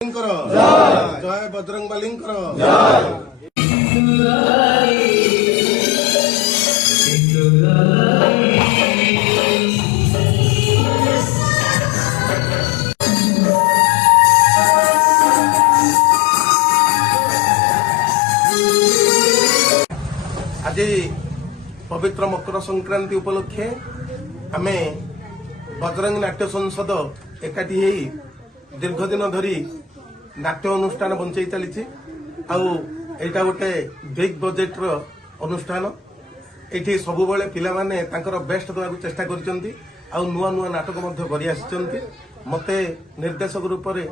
जय बजरंगबली आज पवित्र मकर संक्रांति उपलक्षे आमे बजरंग नाट्य संसद एकाठी हेई दीर्घ दिन धरी नाट्य अनुष्ठान बंचाई चली आउटा गोटे बिग बजेट रो अनुष्ठान ये सब पिला माने तांकर बेस्ट देवा चेष्टा कर नुआ नुआ नाटक मते निर्देशक रूप में